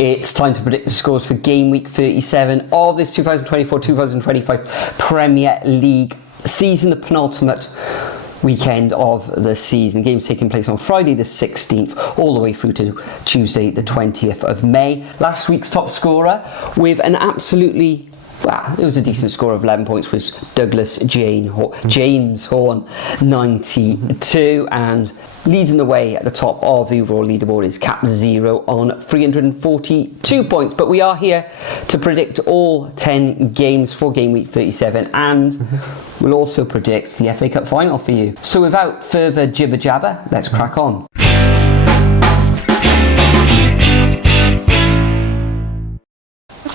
It's time to predict the scores for game week 37 of this 2024-2025 Premier League season, the penultimate weekend of the season. The game's taking place on Friday the 16th all the way through to Tuesday the 20th of May. Last week's top scorer with an absolutely, well, it was a decent score of 11 points, was Douglas James Horn, 92, and leading the way at the top of the overall leaderboard is Cap Zero on 342 points. But we are here to predict all 10 games for game week 37, and we'll also predict the FA Cup final for you. So without further jibber jabber, let's crack on.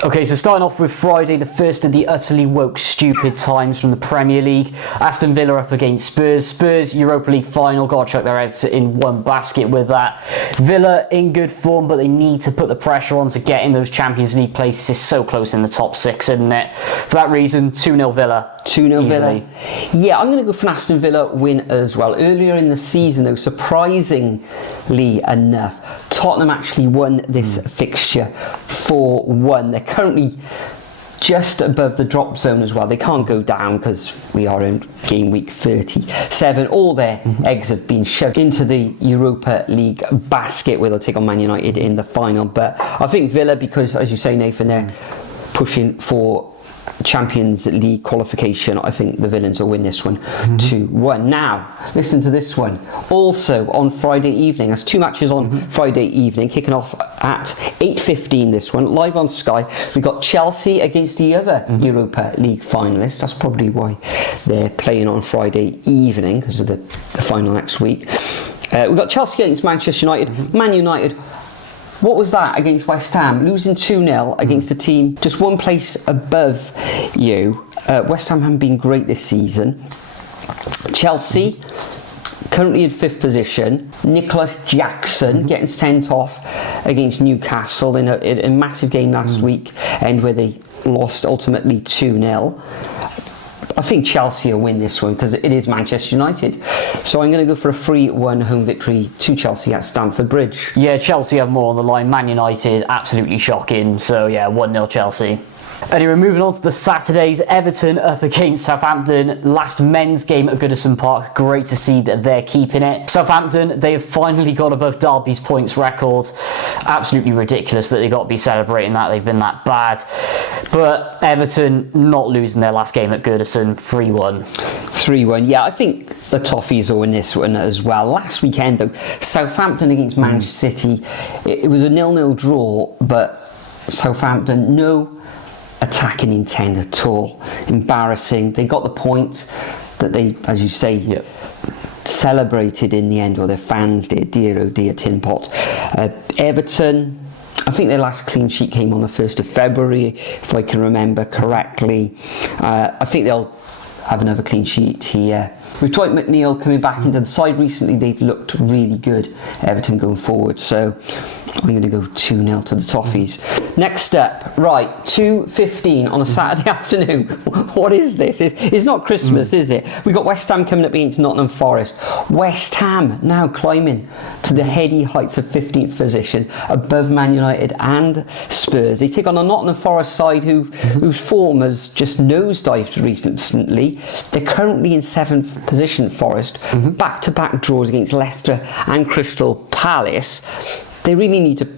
Okay, so starting off with Friday, the first of the utterly woke, stupid times from the Premier League. Aston Villa up against Spurs. Spurs, Europa League final, got to chuck their heads in one basket with that. Villa in good form, but they need to put the pressure on to get in those Champions League places. It's so close in the top six, isn't it? For that reason, 2-0 Villa. 2-0 Villa. Yeah, I'm going to go for an Aston Villa win as well. Earlier in the season, though, surprisingly enough, Tottenham actually won this fixture 4-1. They're currently just above the drop zone as well. They can't go down because we are in game week 37. All their eggs have been shoved into the Europa League basket, where they'll take on Man United in the final. But I think Villa, because as you say, Nathan, they're pushing for Champions League qualification, I think the Villains will win this one 2-1. Now, listen to this one. Also on Friday evening, there's two matches on Friday evening, kicking off at 8:15 this one, live on Sky. We've got Chelsea against the other Europa League finalists. That's probably why they're playing on Friday evening, because of the final next week. We've got Chelsea against Manchester United. Man United, what was that against West Ham? Losing 2-0 against a team just one place above you. West Ham haven't been great this season. Chelsea, currently in 5th position. Nicholas Jackson getting sent off against Newcastle in a massive game last week, and where they lost ultimately 2-0. I think Chelsea will win this one because it is Manchester United. So I'm going to go for a 3-1 home victory to Chelsea at Stamford Bridge. Yeah, Chelsea have more on the line. Man United, absolutely shocking. So yeah, 1-0 Chelsea. Anyway, moving on to the Saturdays, Everton up against Southampton. Last men's game at Goodison Park. Great to see that they're keeping it. Southampton, they have finally got above Derby's points record. Absolutely ridiculous that they got to be celebrating that. They've been that bad. But Everton not losing their last game at Goodison, 3-1. 3-1, yeah, I think the Toffees will win this one as well. Last weekend, though, Southampton against Manchester City, it was a 0-0 draw, but Southampton, no attacking intent at all. Embarrassing. They got the point that they, as you say, celebrated in the end, or their fans did. Dear oh dear, tin pot. Everton, I think their last clean sheet came on the 1st of February, if I can remember correctly. I think they'll have another clean sheet here. With Dwight McNeil coming back into the side recently, they've looked really good, Everton, going forward. So I'm going to go 2-0 to the Toffees. Next up, right, 2:15 on a Saturday afternoon. What is this? It's not Christmas, is it? We've got West Ham coming up against Nottingham Forest. West Ham now climbing to the heady heights of 15th position, above Man United and Spurs. They take on a Nottingham Forest side whose form has just nosedived recently. They're currently in 7th position, Forest. Back-to-back draws against Leicester and Crystal Palace. They really need to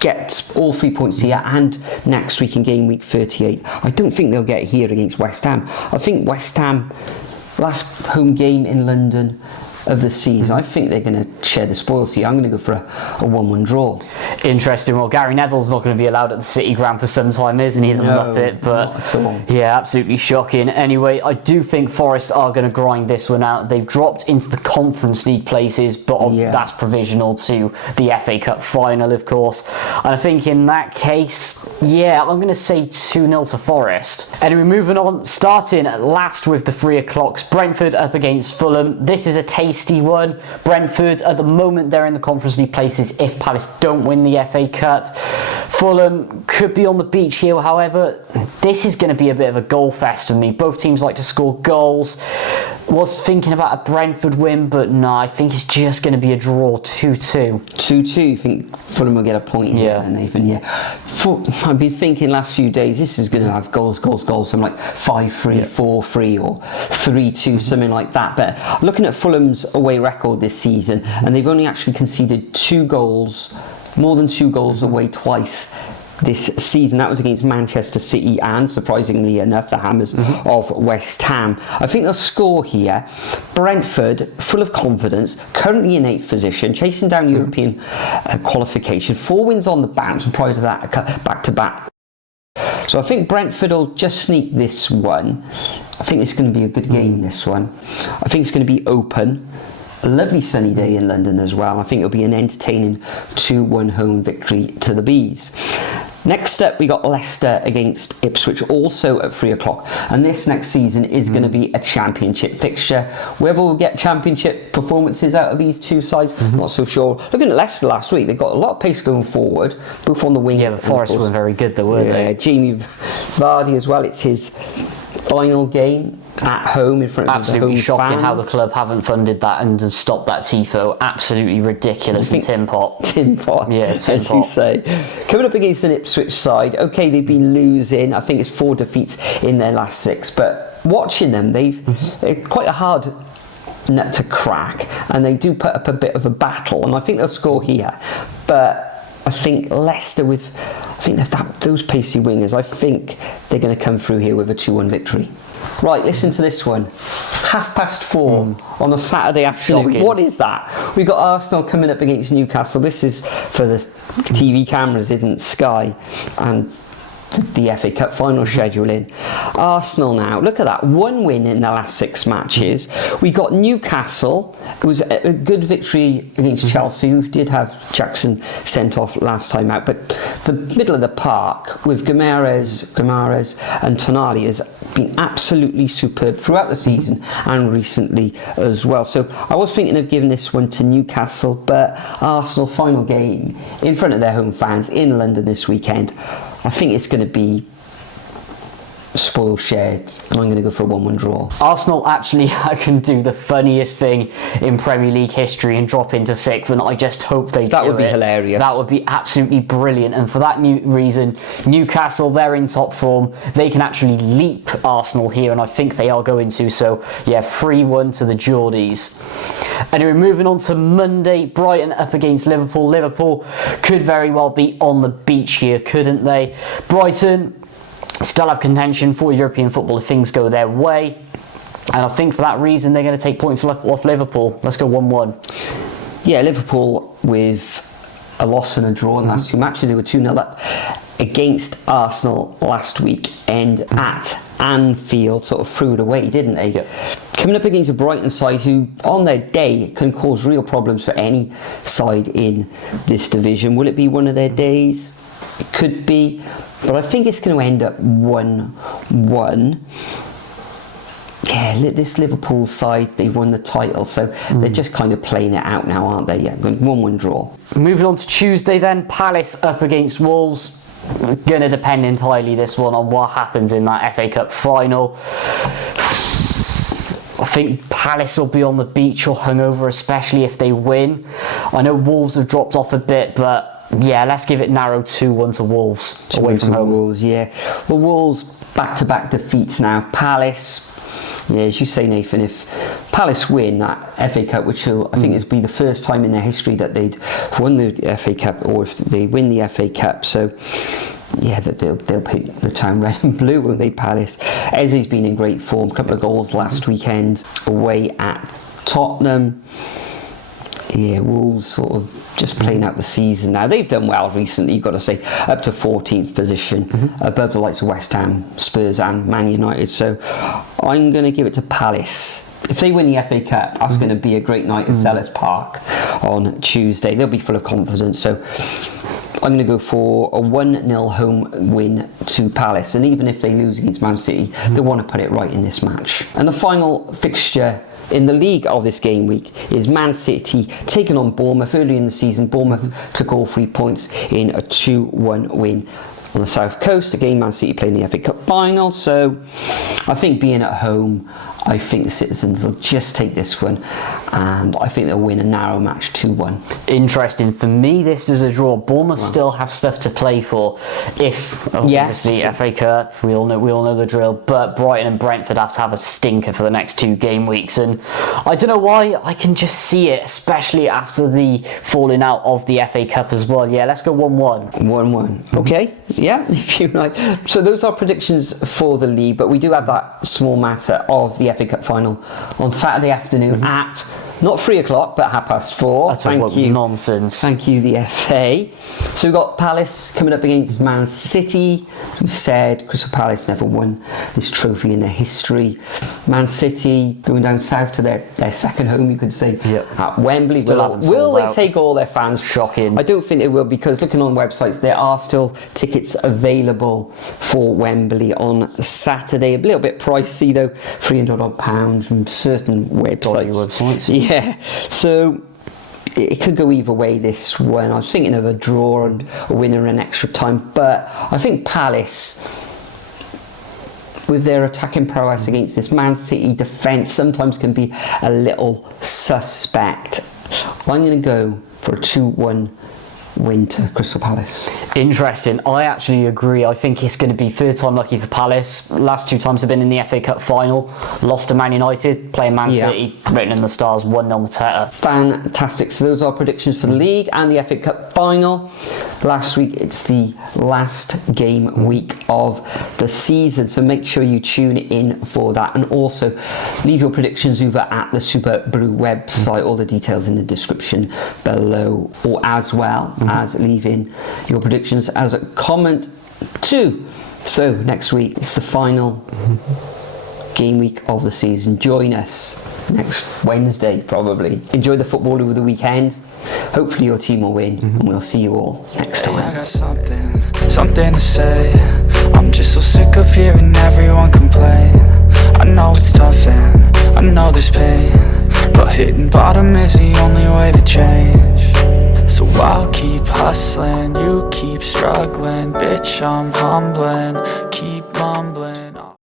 get all 3 points here and next week in game week 38. I don't think they'll get here against West Ham. I think West Ham, last home game in London of the season, I think they're going to share the spoils here. I'm going to go for a 1-1 draw. Interesting. Well, Gary Neville's not going to be allowed at the City Ground for some time, isn't he? No, Muppet, but not at all. Yeah, absolutely shocking. Anyway, I do think Forest are going to grind this one out. They've dropped into the Conference League places, but that's provisional to the FA Cup final, of course. And I think in that case, yeah, I'm going to say 2-0 to Forest. Anyway, moving on, starting at last with the 3 o'clocks. Brentford up against Fulham. This is a tasty one. Brentford, at the moment, they're in the Conference League places if Palace don't win the FA Cup. Fulham could be on the beach here, however, this is going to be a bit of a goal fest for me. Both teams like to score goals. Was thinking about a Brentford win, but no, I think it's just going to be a draw, 2-2. 2-2, you think Fulham will get a point here, Yeah. Nathan? Yeah. I've been thinking last few days, this is going to have goals, something like 5-3, 4-3 or 3-2, something like that. But looking at Fulham's away record this season, and they've only actually conceded 2 goals, more than 2 goals away twice this season. That was against Manchester City and, surprisingly enough, the Hammers of West Ham. I think they'll score here. Brentford, full of confidence, currently in 8th position, chasing down European qualification. 4 wins on the bounce, and prior to that, back-to-back. So I think Brentford will just sneak this one. I think it's going to be a good game, this one. I think it's going to be open. A lovely sunny day in London as well. I think it'll be an entertaining 2-1 home victory to the Bees. Next up, we got Leicester against Ipswich, also at 3 o'clock. And this next season is going to be a championship fixture. Whether we'll get championship performances out of these two sides, not so sure. Looking at Leicester last week, they've got a lot of pace going forward, both on the wings. Yeah, the Forest were very good though, weren't they? Jamie Vardy as well. It's his final game at home in front of Absolutely the home shocking fans. how the club haven't funded that and have stopped that tifo. Absolutely ridiculous. And Tin Pot. Tin Pot, Yeah, Tin as Pot. you say. Coming up against an Ipswich side, okay, they've been losing. I think it's 4 defeats in their last 6, but watching them, they're quite a hard nut to crack, and they do put up a bit of a battle, and I think they'll score here. But I think Leicester those pacey wingers, I think they're going to come through here with a 2-1 victory. Right, listen to this one. 4:30 on a Saturday afternoon. Shocking. What is that? We've got Arsenal coming up against Newcastle. This is for the TV cameras, isn't Sky? And the FA Cup final scheduling. Arsenal now, look at that, 1 win in the last 6 matches. We got Newcastle. It was a good victory against Chelsea, who did have Jackson sent off last time out, but the middle of the park with Guimaraes and Tonali has been absolutely superb throughout the season and recently as well. So I was thinking of giving this one to Newcastle, but Arsenal final game in front of their home fans in London this weekend. I think it's going to be spoil shared, and I'm going to go for a 1-1 draw. Arsenal actually can do the funniest thing in Premier League history and drop into 6th, and I just hope they do. That would be hilarious. That would be absolutely brilliant, and for that reason, Newcastle, they're in top form. They can actually leap Arsenal here, and I think they are going to. So yeah, 3-1 to the Geordies. Anyway, moving on to Monday, Brighton up against Liverpool. Liverpool could very well be on the beach here, couldn't they? Brighton still have contention for European football if things go their way. And I think for that reason, they're going to take points off Liverpool. Let's go 1-1. Yeah, Liverpool with a loss and a draw in the last 2 matches. They were 2-0 up against Arsenal last weekend at Anfield, sort of threw it away, didn't they? Yep. Coming up against a Brighton side who, on their day, can cause real problems for any side in this division. Will it be one of their days? It could be, but I think it's going to end up 1-1. Yeah, this Liverpool side, they won the title, so they're just kind of playing it out now, aren't they? Yeah, 1-1 draw. Moving on to Tuesday then, Palace up against Wolves. Going to depend entirely this one on what happens in that FA Cup final. I think Palace will be on the beach or hungover, especially if they win. I know Wolves have dropped off a bit, but yeah, let's give it narrow 2-1 to Wolves away from home. Wolves, yeah. Well, Wolves back-to-back defeats now. Palace, yeah, as you say, Nathan, if Palace win that FA Cup, which will, I think, it'll be the first time in their history that they'd won the FA Cup, or if they win the FA Cup, so yeah, they'll paint the town red and blue, won't they, Palace? Eze's been in great form, a couple of goals last weekend away at Tottenham. Yeah, Wolves sort of just playing out the season now. They've done well recently, you've got to say, up to 14th position, above the likes of West Ham, Spurs and Man United. So I'm going to give it to Palace. If they win the FA Cup, that's going to be a great night at Selhurst Park on Tuesday. They'll be full of confidence. So I'm going to go for a 1-0 home win to Palace. And even if they lose against Man City, they want to put it right in this match. And the final fixture in the league of this game week is Man City taking on Bournemouth. Early in the season, Bournemouth took all 3 points in a 2-1 win on the south coast. Again, Man City playing the FA Cup final. So I think being at home, I think the Citizens will just take this one, and I think they'll win a narrow match 2-1. Interesting. For me, this is a draw. Bournemouth still have stuff to play for. If obviously FA Cup, we all know the drill. But Brighton and Brentford have to have a stinker for the next 2 game weeks, and I don't know why. I can just see it, especially after the falling out of the FA Cup as well. Yeah, let's go 1-1. 1-1. Okay. Yeah, if you like. So those are predictions for the league, but we do have that small matter of the FA Cup final on Saturday afternoon at not 3 o'clock, but 4:30. Thank you. Nonsense. Thank you, the FA. So we've got Palace coming up against Man City. We said Crystal Palace never won this trophy in their history. Man City going down south to their second home, you could say, at Wembley. Will they take all their fans? Shocking. I don't think they will, because looking on websites, there are still tickets available for Wembley on Saturday. A little bit pricey though, £300 from certain websites. Yeah, so it could go either way this one. I was thinking of a draw and a winner in extra time, but I think Palace, with their attacking prowess against this Man City defence, sometimes can be a little suspect. I'm going to go for a 2-1 win to Crystal Palace. Interesting. I actually agree. I think it's going to be third time lucky for Palace. Last 2 times they've been in the FA Cup final. Lost to Man United, playing Man City, written in the stars, 1-0 Mateta. Fantastic. So those are predictions for the league and the FA Cup final. Last week, it's the last game week of the season, so make sure you tune in for that, and also leave your predictions over at the Superbru website. All the details in the description below, or as well as leaving your predictions as a comment too. So next week it's the final game week of the season. Join us next Wednesday probably. Enjoy the football over the weekend. Hopefully your team will win, and we'll see you all next time. I got something to say. I'm just so sick of hearing everyone complain. I know it's tough and I know there's pain, but hitting bottom is the only way to change. So I'll keep hustling, you keep struggling. Bitch, I'm humbling, keep mumbling.